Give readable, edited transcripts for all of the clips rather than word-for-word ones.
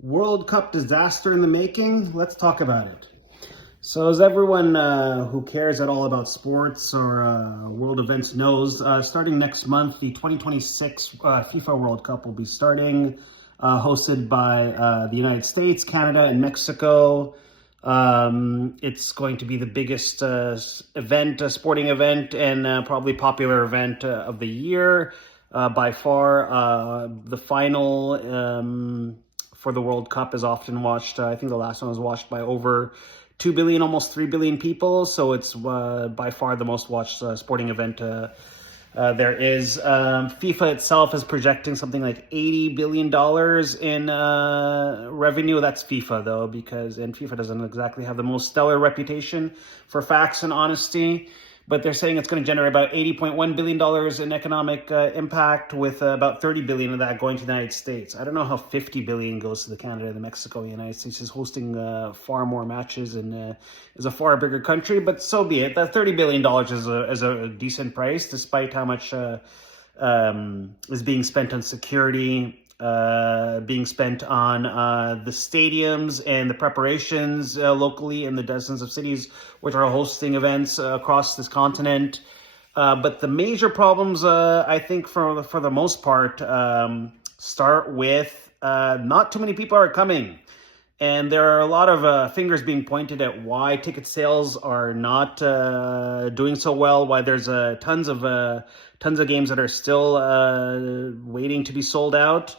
World Cup disaster in the making? Let's talk about it. So as everyone who cares at all about sports or world events knows, starting next month, the 2026 FIFA World Cup will be starting, hosted by the United States, Canada, and Mexico. It's going to be the biggest sporting event, and probably popular event of the year by far. The final for the World Cup is often watched. I think the last one was watched by over 2 billion, almost 3 billion people. So it's by far the most watched sporting event there is. FIFA itself is projecting something like $80 billion in revenue. That's FIFA though, and FIFA doesn't exactly have the most stellar reputation for facts and honesty. But they're saying it's going to generate about $80.1 billion in economic impact, with about 30 billion of that going to the United States. I don't know how 50 billion goes to the Canada, the Mexico. The United States is hosting far more matches and is a far bigger country, but so be it. That $30 billion is a decent price, despite how much is being spent on security, being spent on the stadiums and the preparations locally in the dozens of cities which are hosting events across this continent. But the major problems, I think, for the most part, start with not too many people are coming. And there are a lot of fingers being pointed at why ticket sales are not doing so well, why there's tons of games that are still waiting to be sold out.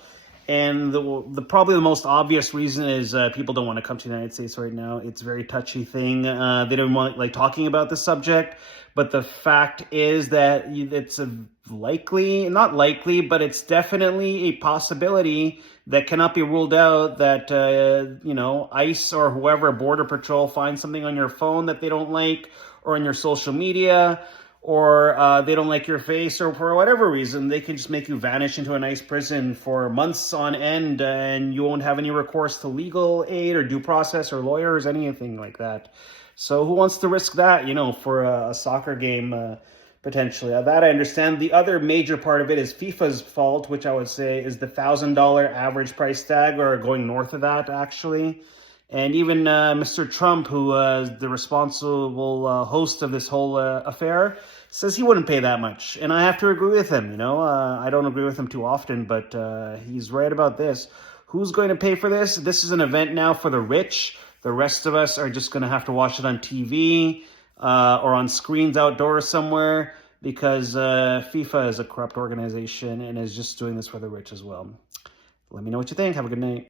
And probably the most obvious reason is people don't want to come to the United States right now. It's a very touchy thing. They don't want talking about the subject. But the fact is that it's not likely, but it's definitely a possibility that cannot be ruled out that, ICE or whoever, Border Patrol, finds something on your phone that they don't like, or on your social media, or they don't like your face, or for whatever reason, they can just make you vanish into a nice prison for months on end, and you won't have any recourse to legal aid or due process or lawyers, anything like that. So who wants to risk that, for a soccer game, potentially? That I understand. The other major part of it is FIFA's fault, which I would say is the $1,000 average price tag, or going north of that, actually. And even Mr. Trump, who is the responsible host of this whole affair, says he wouldn't pay that much. And I have to agree with him, I don't agree with him too often, but he's right about this. Who's going to pay for this? This is an event now for the rich. The rest of us are just going to have to watch it on TV or on screens outdoors somewhere, because FIFA is a corrupt organization and is just doing this for the rich as well. Let me know what you think. Have a good night.